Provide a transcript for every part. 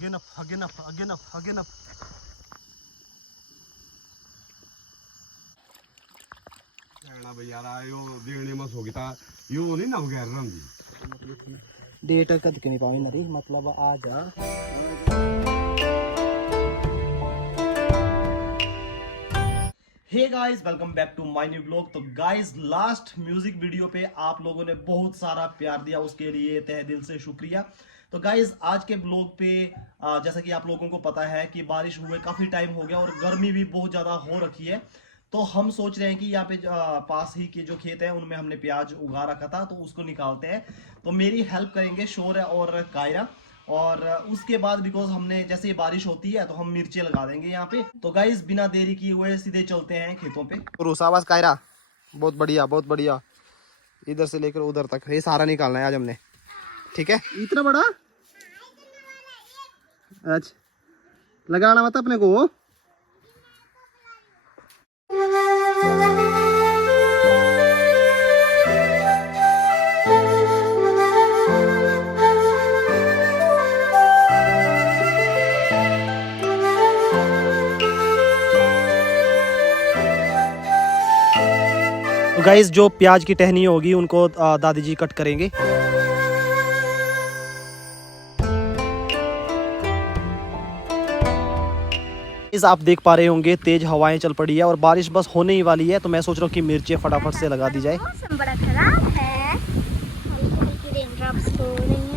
again up. कहना भाई यार आयो देने मत हो गया यो नहीं ना बगैर रंगी डेट कद के नहीं पाऊंगी मरी मतलब आ जा। Hey guys welcome back to my new blog. तो गाइस लास्ट म्यूजिक वीडियो पे आप लोगों ने बहुत सारा प्यार दिया, उसके लिए तहे दिल से शुक्रिया। तो गाइस आज के ब्लॉग पे जैसा कि आप लोगों को पता है कि बारिश हुए काफी टाइम हो गया और गर्मी भी बहुत ज्यादा हो रखी है। तो हम सोच रहे हैं कि यहाँ पे पास ही के जो खेत है उनमें हमने प्याज उगा रखा था तो उसको निकालते हैं। तो मेरी हेल्प करेंगे शौर्य और कायरा, और उसके बाद बिकॉज हमने जैसे ही बारिश होती है तो हम मिर्चे लगा देंगे यहाँ पे। तो गाइस बिना देरी किए हुए सीधे चलते हैं खेतों पे। रूसावास कायरा बहुत बढ़िया बहुत बढ़िया, इधर से लेकर उधर तक ये सारा निकालना है आज हमने, ठीक है। इतना बड़ा अच्छा लगाना मत अपने को। तो गाइस जो प्याज की टहनी होगी उनको दादी जी कट करेंगे। इस आप देख पा रहे होंगे तेज हवाएं चल पड़ी है और बारिश बस होने ही वाली है। तो मैं सोच रहा हूँ कि मिर्चें फटाफट से लगा दी जाए। मौसम बड़ा खराब है, हल्की रेनड्रॉप्स हो रही हैं।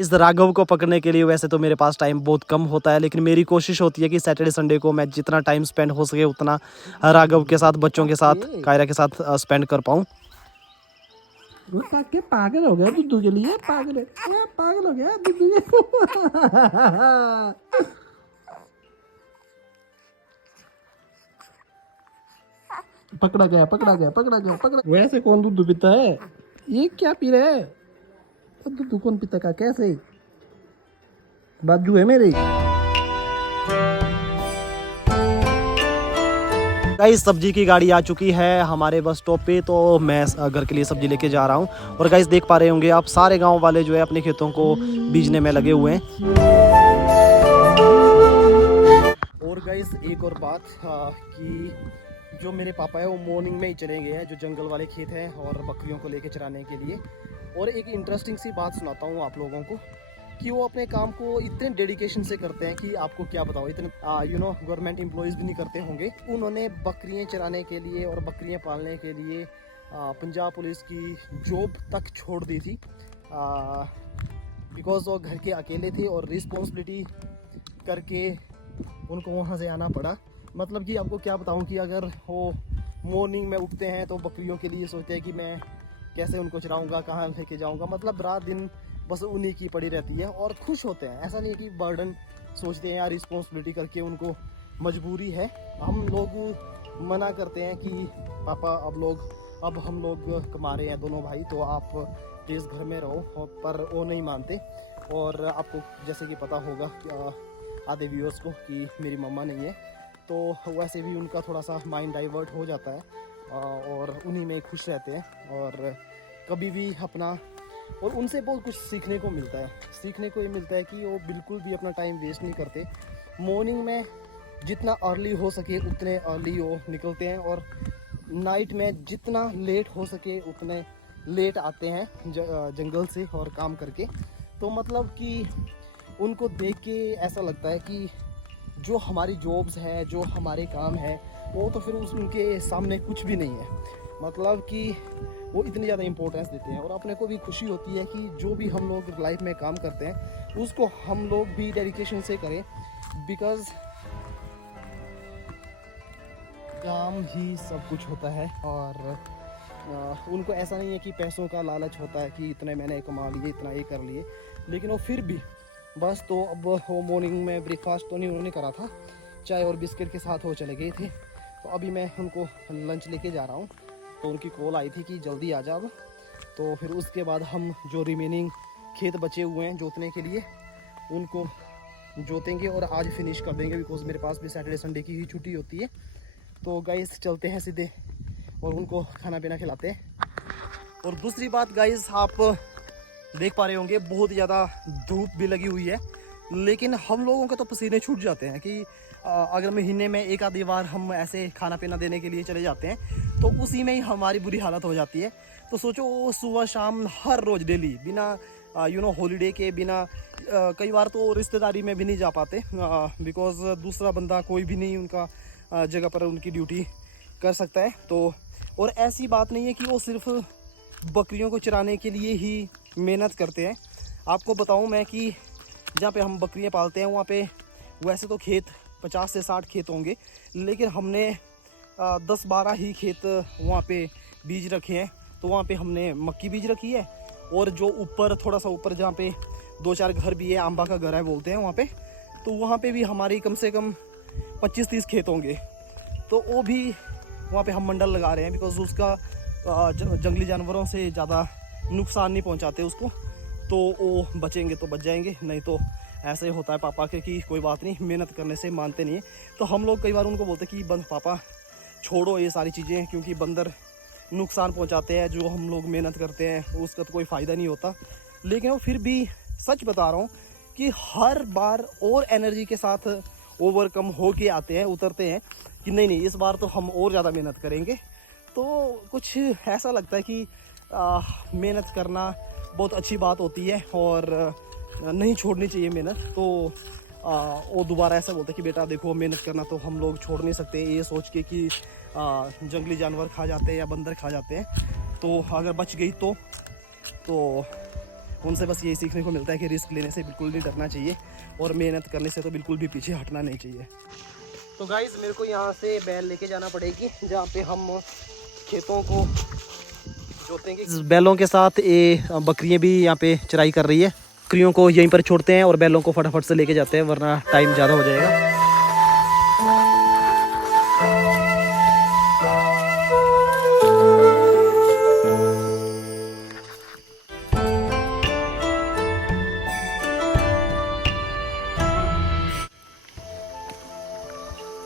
इस राघव को पकड़ने के लिए वैसे तो मेरे पास टाइम बहुत कम होता है, लेकिन मेरी कोशिश होती है कि सैटरडे संडे को मैं जितना टाइम स्पेंड हो सके उतना राघव के साथ, बच्चों के साथ, कायरा के साथ स्पेंड कर पाऊँ। पागल हो गया दुद्धू के लिए, पागल हो गया दुद्धू पकड़ा। वैसे कौन दूध पीता है? ये क्या पी रहे हैं? दूध कौन पीता का? कैसे बाजू है मेरे। गाइस सब्जी की गाड़ी आ चुकी है हमारे बस स्टॉप पे, तो मैं घर के लिए सब्जी लेके जा रहा हूँ। और गाइस देख पा रहे होंगे आप सारे गांव वाले जो है अपने खेतों को बीजने में लगे हुए हैं। और गाइस एक और बात कि जो मेरे पापा है वो मॉर्निंग में ही चले गए हैं जो जंगल वाले खेत हैं और बकरियों को लेके चराने के लिए। और एक इंटरेस्टिंग सी बात सुनाता हूँ आप लोगों को कि वो अपने काम को इतने डेडिकेशन से करते हैं कि आपको क्या बताओ, इतने गवर्नमेंट एम्प्लॉयज़ भी नहीं करते होंगे। उन्होंने बकरियां चराने के लिए और बकरियां पालने के लिए पंजाब पुलिस की जॉब तक छोड़ दी थी, बिकॉज वो घर के अकेले थे और रिस्पॉन्सिबिलिटी करके उनको वहाँ से आना पड़ा। मतलब कि आपको क्या बताऊँ कि अगर वो मॉर्निंग में उठते हैं तो बकरियों के लिए सोचते हैं कि मैं कैसे उनको चराऊँगा, कहाँ लेके जाऊँगा, मतलब रात दिन बस उन्हीं की पड़ी रहती है और खुश होते हैं। ऐसा नहीं है कि बर्डन सोचते हैं यार रिस्पॉन्सिबिलिटी करके, उनको मजबूरी है। हम लोग मना करते हैं कि पापा अब हम लोग कमा रहे हैं दोनों भाई, तो आप प्लीज़ घर में रहो, पर वो नहीं मानते। और आपको जैसे कि पता होगा आधे व्यूअर्स को कि मेरी मम्मा नहीं है, तो वैसे भी उनका थोड़ा सा माइंड डाइवर्ट हो जाता है और उन्हीं में खुश रहते हैं। और कभी भी अपना, और उनसे बहुत कुछ सीखने को मिलता है। सीखने को ये मिलता है कि वो बिल्कुल भी अपना टाइम वेस्ट नहीं करते। मॉर्निंग में जितना अर्ली हो सके उतने अर्ली वो निकलते हैं और नाइट में जितना लेट हो सके उतने लेट आते हैं जंगल से और काम करके। तो मतलब कि उनको देख के ऐसा लगता है कि जो हमारी जॉब्स है, जो हमारे काम है, वो तो फिर उनके सामने कुछ भी नहीं है। मतलब कि वो इतनी ज़्यादा इम्पोर्टेंस देते हैं और अपने को भी खुशी होती है कि जो भी हम लोग लाइफ में काम करते हैं उसको हम लोग भी डेडिकेशन से करें, बिकॉज़ काम ही सब कुछ होता है। और उनको ऐसा नहीं है कि पैसों का लालच होता है कि इतने मैंने कमा लिए, इतना ये कर लिए, लेकिन वो फिर भी बस। तो अब वो मॉर्निंग में ब्रेकफास्ट तो नहीं उन्होंने करा था, चाय और बिस्किट के साथ वो चले गए थे। तो अभी मैं उनको लंच लेके जा रहा हूँ, तो उनकी कॉल आई थी कि जल्दी आ जा अब। तो फिर उसके बाद हम जो रिमेनिंग खेत बचे हुए हैं जोतने के लिए उनको जोतेंगे और आज फिनिश कर देंगे, बिकॉज मेरे पास भी सैटरडे संडे की ही छुट्टी होती है। तो गाइस चलते हैं सीधे और उनको खाना पीना खिलाते हैं। और दूसरी बात गाइस, आप देख पा रहे होंगे बहुत ज़्यादा धूप भी लगी हुई है, लेकिन हम लोगों के तो पसीने छूट जाते हैं कि अगर महीने में एक आधी बार हम ऐसे खाना पीना देने के लिए चले जाते हैं तो उसी में ही हमारी बुरी हालत हो जाती है। तो सोचो सुबह शाम हर रोज़ डेली बिना हॉलीडे के, बिना कई बार तो रिश्तेदारी में भी नहीं जा पाते, बिकॉज दूसरा बंदा कोई भी नहीं उनका जगह पर उनकी ड्यूटी कर सकता है। तो और ऐसी बात नहीं है कि वो सिर्फ बकरियों को चराने के लिए ही मेहनत करते हैं। आपको बताऊं मैं कि जहाँ पे हम बकरियां पालते हैं वहाँ पे वैसे तो खेत 50 से 60 खेत होंगे, लेकिन हमने 10-12 ही खेत वहाँ पे बीज रखे हैं। तो वहाँ पे हमने मक्की बीज रखी है, और जो ऊपर थोड़ा सा ऊपर जहाँ पे 2-4 घर भी है, आंबा का घर है बोलते हैं वहाँ पे, तो वहाँ पे भी हमारी कम से कम 25-30 खेत होंगे। तो वो भी वहाँ पे हम मंडल लगा रहे हैं, बिकॉज उसका जंगली जानवरों से ज़्यादा नुकसान नहीं पहुँचाते उसको। तो वो बचेंगे तो बच जाएंगे, नहीं तो ऐसे होता है पापा के कि कोई बात नहीं, मेहनत करने से मानते नहीं है। तो हम लोग कई बार उनको बोलते कि पापा छोड़ो ये सारी चीज़ें, क्योंकि बंदर नुकसान पहुंचाते हैं, जो हम लोग मेहनत करते हैं उसका तो कोई फ़ायदा नहीं होता। लेकिन वो फिर भी सच बता रहा हूँ कि हर बार और एनर्जी के साथ ओवरकम हो के आते हैं, उतरते हैं कि नहीं इस बार तो हम और ज़्यादा मेहनत करेंगे। तो कुछ ऐसा लगता है कि मेहनत करना बहुत अच्छी बात होती है और नहीं छोड़नी चाहिए मेहनत। तो वो दोबारा ऐसा बोलते कि बेटा देखो मेहनत करना तो हम लोग छोड़ नहीं सकते, ये सोच के कि जंगली जानवर खा जाते हैं या बंदर खा जाते हैं, तो अगर बच गई तो उनसे बस यही सीखने को मिलता है कि रिस्क लेने से बिल्कुल नहीं डरना चाहिए और मेहनत करने से तो बिल्कुल भी पीछे हटना नहीं चाहिए। तो गाइस मेरे को यहाँ से बैल लेके जाना पड़ेगी जहाँ पे हम खेतों को जोतेंगे। बैलों के साथ ये बकरियाँ भी यहाँ पे चराई कर रही है। बकरियों को यहीं पर छोड़ते हैं और बैलों को फटाफट से लेके जाते हैं, वरना टाइम ज़्यादा हो जाएगा।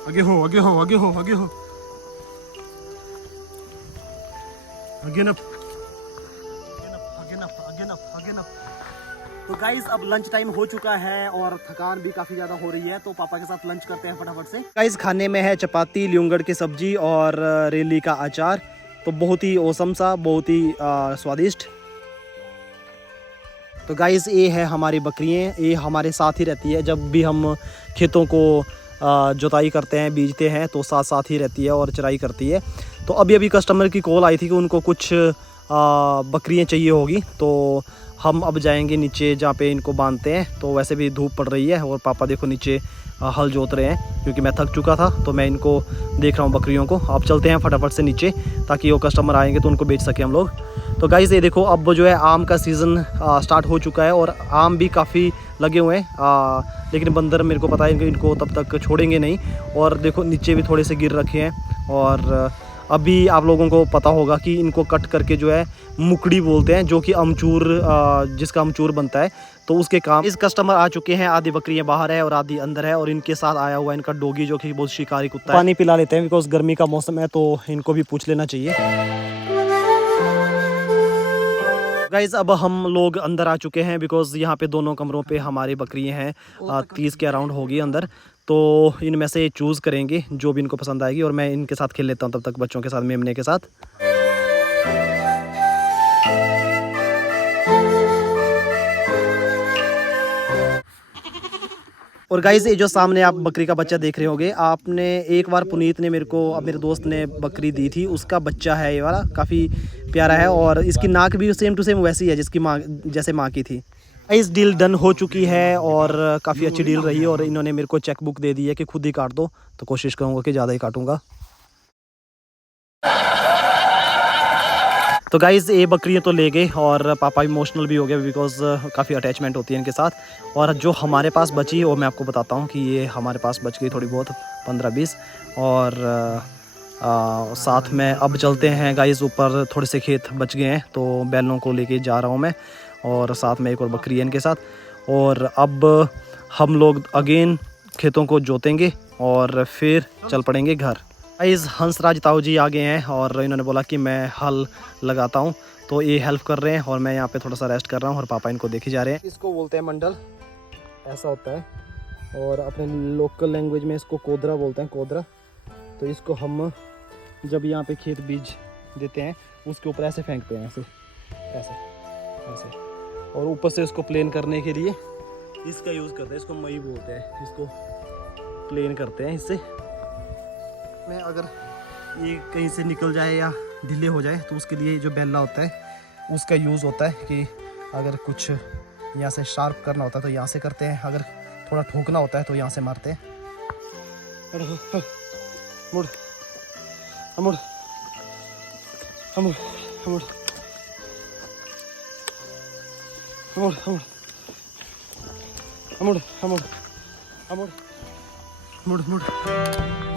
आगे हो आगे हो आगे हो आगे हो आगे ना तो गाइस अब लंच टाइम हो चुका है और थकान भी काफ़ी ज़्यादा हो रही है, तो पापा के साथ लंच करते हैं फटाफट से। गाइस खाने में है चपाती, ल्यूंगड़ की सब्जी और रेली का अचार। तो बहुत ही औसम सा, बहुत ही स्वादिष्ट। तो गाइस ये है हमारी बकरियाँ, ये हमारे साथ ही रहती है। जब भी हम खेतों को जुताई करते हैं, बीजते हैं, तो साथ साथ ही रहती है और चराई करती है। तो अभी कस्टमर की कॉल आई थी कि उनको कुछ बकरियाँ चाहिए होगी, तो हम अब जाएंगे नीचे जहाँ पे इनको बांधते हैं। तो वैसे भी धूप पड़ रही है और पापा देखो नीचे हल जोत रहे हैं, क्योंकि मैं थक चुका था तो मैं इनको देख रहा हूँ बकरियों को। आप चलते हैं फटाफट से नीचे ताकि वो कस्टमर आएंगे तो उनको बेच सकें हम लोग। तो गाइस ये देखो अब जो है आम का सीज़न स्टार्ट हो चुका है और आम भी काफ़ी लगे हुए हैं, लेकिन बंदर मेरे को पता है इनको तब तक छोड़ेंगे नहीं। और देखो नीचे भी थोड़े से गिर रखे हैं। और अभी आप लोगों को पता होगा कि इनको कट करके जो है मुकड़ी बोलते हैं, जो कि अमचूर, जिसका अमचूर बनता है, तो उसके काम। इस कस्टमर आ चुके हैं, आधी बकरियां बाहर है और आधी अंदर है, और इनके साथ आया हुआ इनका डॉगी जो कि बहुत शिकारी कुत्ता है। पानी पिला लेते हैं बिकॉज गर्मी का मौसम है, तो इनको भी पूछ लेना चाहिए। गाइज अब हम लोग अंदर आ चुके हैं बिकॉज यहाँ पे दोनों कमरों पे हमारी बकरियां हैं, 30 के अराउंड होगी अंदर। तो इनमें से चूज़ करेंगे जो भी इनको पसंद आएगी, और मैं इनके साथ खेल लेता हूँ तब तक बच्चों के साथ, मेमने के साथ। और गाइस ये जो सामने आप बकरी का बच्चा देख रहे होगे, आपने एक बार पुनीत ने मेरे को, अब मेरे दोस्त ने बकरी दी थी, उसका बच्चा है ये वाला, काफ़ी प्यारा है और इसकी नाक भी सेम टू सेम वैसी है जिसकी माँ, जैसे माँ की थी। इस डील डन हो चुकी है और काफ़ी अच्छी डील रही है, और इन्होंने मेरे को चेक बुक दे दी है कि खुद ही काट दो, तो कोशिश करूँगा कि ज़्यादा ही काटूँगा। तो गाइज़ ये बकरियाँ तो ले गए और पापा इमोशनल भी हो गए बिकॉज काफ़ी अटैचमेंट होती है इनके साथ। और जो हमारे पास बची वो मैं आपको बताता हूँ कि ये हमारे पास बच गई थोड़ी बहुत 15-20, और साथ में अब चलते हैं गाइज़ ऊपर, थोड़े से खेत बच गए हैं तो बैलों को लेके जा रहा हूँ मैं, और साथ में एक और बकरी है इनके साथ। और अब हम लोग अगेन खेतों को जोतेंगे और फिर चल पड़ेंगे घर। इस हंसराज ताऊ जी आ गए हैं और इन्होंने बोला कि मैं हल लगाता हूँ, तो ये हेल्प कर रहे हैं और मैं यहाँ पे थोड़ा सा रेस्ट कर रहा हूँ और पापा इनको देखे जा रहे हैं। इसको बोलते हैं मंडल, ऐसा होता है, और अपने लोकल लैंग्वेज में इसको कोदरा बोलते हैं, कोदरा। तो इसको हम जब यहाँ पे खेत बीज देते हैं उसके ऊपर ऐसे फेंकते हैं, ऐसे ऐसे ऐसे, और ऊपर से इसको प्लेन करने के लिए इसका यूज़ करते हैं। इसको मई बोलते हैं, इसको प्लेन करते हैं इससे। मैं अगर ये कहीं से निकल जाए या ढीले हो जाए तो उसके लिए जो बेल्ला होता है उसका यूज़ होता है कि अगर कुछ यहाँ से शार्प करना होता है तो यहाँ से करते हैं, अगर थोड़ा ठोकना होता है तो यहाँ से मारते हैं। मुड़ मुड़ मुड़ मुड़ मुड़ मुड़ मुड़ मुड़ मुड़ मुड़।